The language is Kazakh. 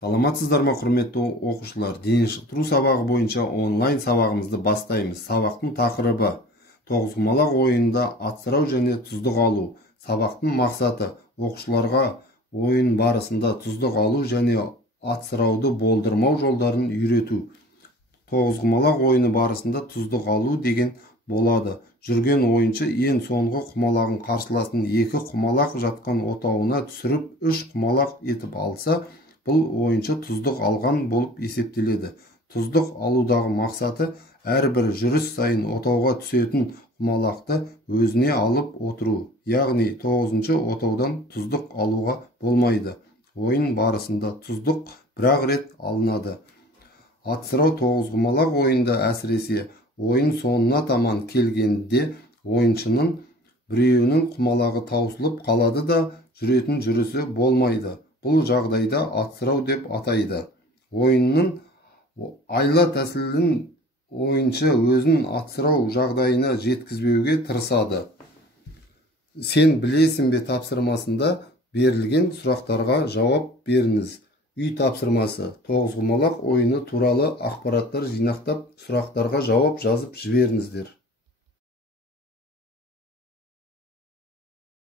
Саламатсыздар ма, құрметті оқушылар? Дене шынықтыру сабағы бойынша онлайн сабағымызды бастаймыз. Сабақтың тақырыбы тоғызқұмалақ ойында атсырау және тұздық алу. Сабақтың мақсаты оқушыларға ойын барысында тұздық алу және атсырауды болдырмау жолдарын үйрету. Тоғызқұмалақ ойыны барысында тұздық алу деген болады. Жүрген ойыншы ең соңғы құмалағын қарсыласының екі құмалақ жатқан отауына түсіріп, 3 құмалақ етіп алса, бұл ойыншы тұздық алған болып есептеледі. Тұздық алудағы мақсаты әрбір жүріс сайын отауға түсетін құмалақты өзіне алып отыру. Яғни 9-шы отаудан тұздық алуға болмайды. Ойын барысында тұздық бір-ақ рет алынады. Атсырау тоғызқұмалақ ойында әсіресе ойын соңына таман келгенде ойыншының біреуінің құмалағы таусылып қалады да жүретін жүрісі болмайды. Бұл жағдайда атсырау деп атайды. Ойынның айла тәсілін ойыншы өзін атсырау жағдайына жеткізбеуге тырысады. Сен білесің бе тапсырмасында берілген сұрақтарға жауап беріңіз. Үй тапсырмасы: тоғызқұмалақ ойыны туралы ақпараттар жинақтап, сұрақтарға жауап жазып жіберіңіздер.